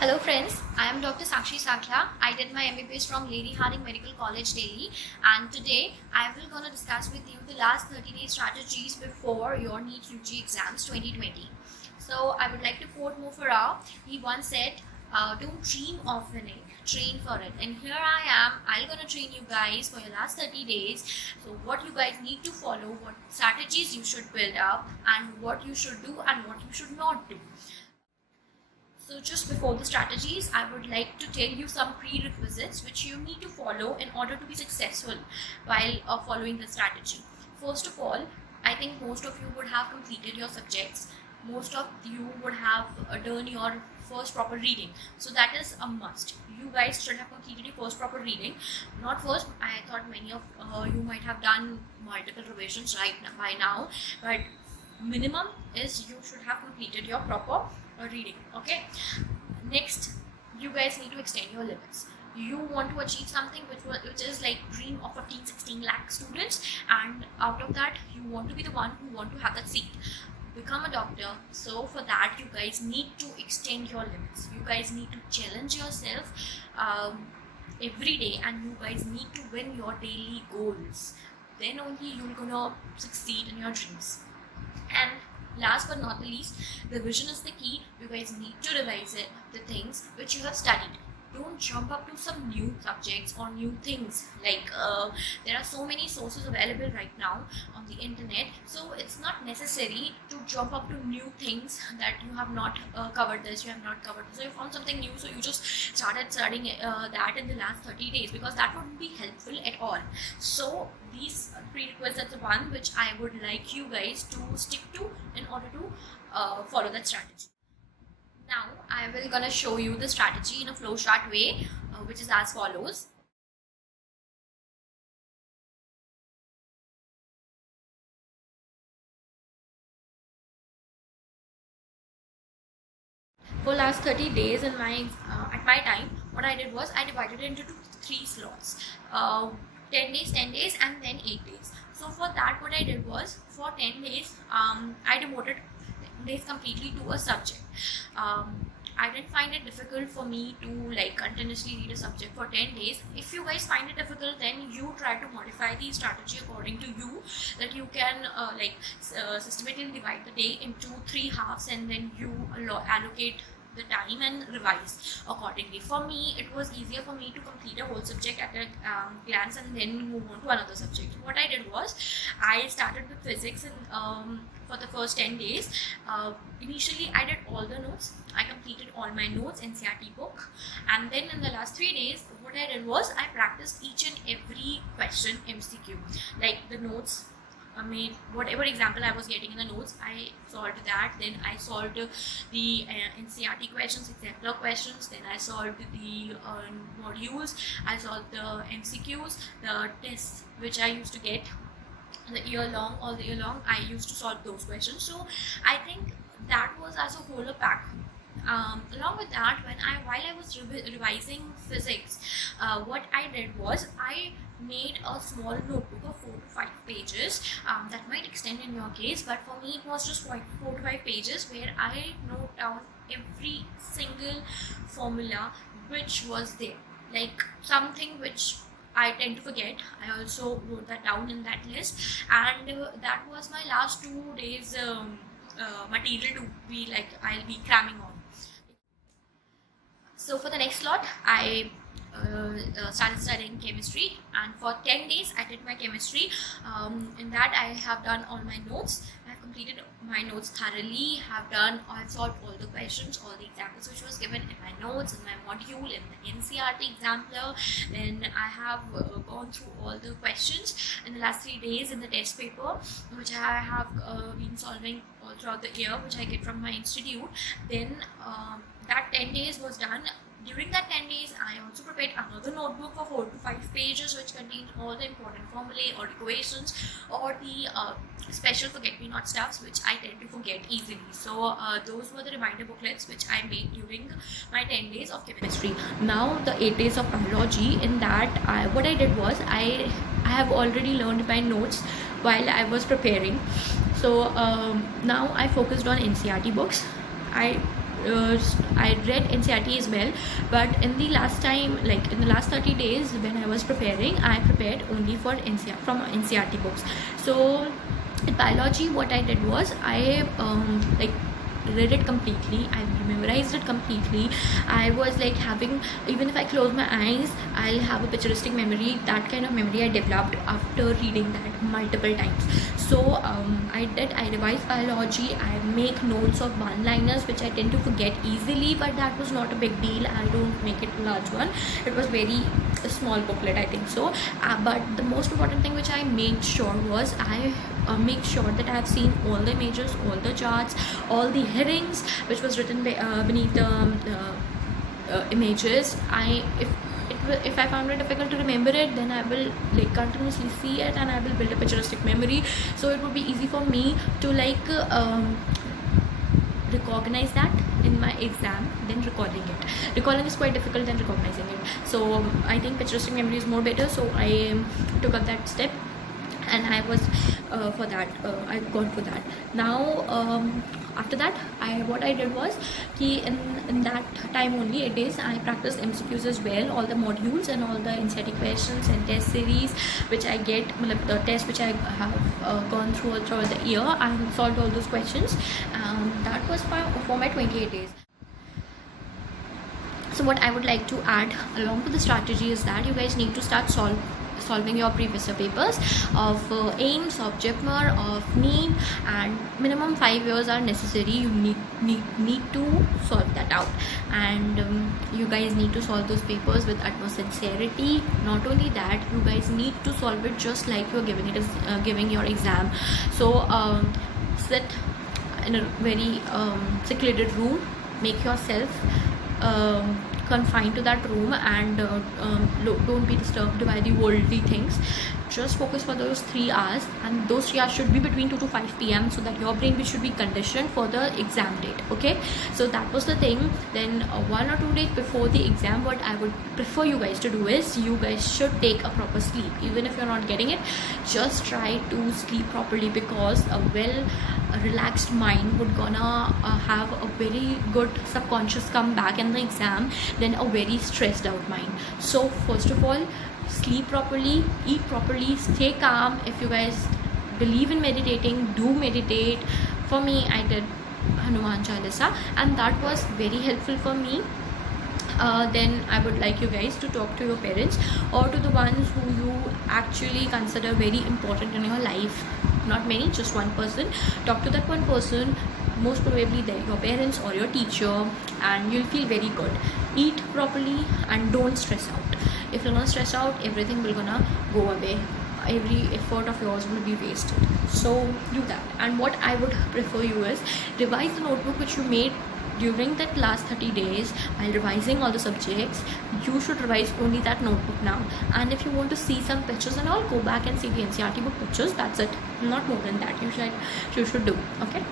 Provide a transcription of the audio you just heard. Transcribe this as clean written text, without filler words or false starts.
Hello friends, I am Dr. Sakshi Sakla. I did my MBBS from Lady Hardinge Medical College, Delhi, and today I will gonna discuss with you the last 30-day strategies before your NEET UG exams 2020. So I would like to quote Mo Farah. He once said, "Don't dream of winning, train for it." And here I am. I'm gonna train you guys for your last 30 days. So what you guys need to follow, what strategies you should build up, and what you should do and what you should not do. So just before the strategies, I would like to tell you some prerequisites which you need to follow in order to be successful while following the strategy. First of all, I think most of you would have completed your subjects. Most of you would have done your first proper reading. So that is a must. You guys should have completed your first proper reading. Not first, I thought many of you might have done multiple revisions by now, but minimum is you should have completed your proper reading. Okay, next, you guys need to extend your limits. You want to achieve something which is like dream of 15-16 lakh students, and out of that you want to be the one who want to have that seat, become a doctor. So for that you guys need to extend your limits. You guys need to challenge yourself every day, and you guys need to win your daily goals. Then only you're gonna succeed in your dreams. And last but not the least, revision is the key. You guys need to revise the things which you have studied. Don't jump up to some new subjects or new things. Like there are so many sources available right now on the internet, so it's not necessary to jump up to new things that you have not covered this, you have not covered this. So you found something new, so you just started studying that in the last 30 days, because that wouldn't be helpful at all. So these prerequisites are one which I would like you guys to stick to in order to follow that strategy. Now I will gonna show you the strategy in a flowchart way, which is as follows. For last 30 days in my at my time, what I did was I divided it into three slots, 10 days, 10 days, and then 8 days. So for that, what I did was, for 10 days I devoted days completely to a subject. I didn't find it difficult for me to like continuously read a subject for 10 days. If you guys find it difficult, then you try to modify the strategy according to you, that you can systematically divide the day into 3 halves, and then you allocate the time and revise accordingly. For me, it was easier for me to complete a whole subject at a glance and then move on to another subject. What I did was, I started with physics and for the first 10 days. Initially I did all the notes. I completed all my notes, NCERT book, and then in the last 3 days what I did was I practiced each and every question MCQ, like the notes. I made whatever example I was getting in the notes, I solved that. Then I solved the NCERT questions, exemplar questions. Then I solved the modules. I solved the MCQs, the tests which I used to get all the year long. I used to solve those questions. So I think that was as a whole a pack. Along with that, while I was revising physics, what I did was I made a small notebook of 4 to 5 pages. That might extend in your case, but for me it was just 4 to 5 pages, where I note down every single formula which was there, like something which I tend to forget. I also wrote that down in that list, and that was my last 2 days material to be like I'll be cramming on. So for the next slot, I started studying chemistry, and for 10 days I did my chemistry. In that I have done all my notes. I have completed my notes thoroughly, I've solved all the questions, all the examples which was given in my notes, in my module, in the NCERT exemplar. Then I have gone through all the questions in the last 3 days in the test paper, which I have been solving all throughout the year, which I get from my institute. Then that 10 days was done. During that 10 days, I also prepared another notebook of 4 to 5 pages, which contained all the important formulae or equations, or the special forget-me-not stuffs which I tend to forget easily. So those were the reminder booklets which I made during my 10 days of chemistry. Now the 8 days of biology, in that what I did was I have already learned my notes while I was preparing. So now I focused on NCERT books. I I read NCERT as well, but in the last time, like in the last 30 days when I was preparing, I prepared only for NCERT from NCERT books. So in biology, what I did was I like read it completely. I memorized it completely. I was like having, even if I close my eyes, I'll have a picturistic memory. That kind of memory I developed after reading that multiple times. So I revised biology. I make notes of one liners which I tend to forget easily, but that was not a big deal. I don't make it a large one. It was very a small booklet, I think so. But the most important thing which I made sure was I make sure that I have seen all the images, all the charts, all the headings which was written beneath the images. If I found it difficult to remember it, then I will like continuously see it and I will build a picturistic memory, so it would be easy for me to like recognize that in my exam than recalling it. Recalling is quite difficult than recognizing it, so I think picturistic memory is more better. So I took up that step and I was for that I've gone for that. Now after that, what I did was in that time only, it is I practiced MCQs as well, all the modules and all the NCERT questions and test series which I get, the test which I have gone through throughout the year. I solved all those questions. That was for my 28 days. So what I would like to add along to the strategy is that you guys need to start solving your previous year papers of AIMS, of JIPMER, of NEET, and minimum 5 years are necessary. You need to solve that out, and you guys need to solve those papers with utmost sincerity. Not only that, you guys need to solve it just like you're giving your exam. So sit in a very secluded room, make yourself confined to that room, and don't be disturbed by the worldly things. Just focus for those 3 hours, and those 3 hours should be between 2 to 5 p.m. so that your brain should be conditioned for the exam date. Okay, so that was the thing. Then 1 or 2 days before the exam, what I would prefer you guys to do is you guys should take a proper sleep. Even if you're not getting it, just try to sleep properly, because a relaxed mind would gonna have a very good subconscious come back in the exam than a very stressed out mind. So first of all, sleep properly, eat properly, stay calm. If you guys believe in meditating, do meditate. For me, I did Hanuman Chalisa, and that was very helpful for me. Then I would like you guys to talk to your parents or to the ones who you actually consider very important in your life. Not many, just one person. Talk to that one person, most probably they're your parents or your teacher, and you'll feel very good. Eat properly and don't stress out. If you're not stressed out, everything will gonna go away. Every effort of yours will be wasted. So do that. And what I would prefer you is revise the notebook which you made during that last 30 days while revising all the subjects. You should revise only that notebook now, and if you want to see some pictures and all, go back and see the NCERT book pictures. That's it, not more than that. You should do. Okay.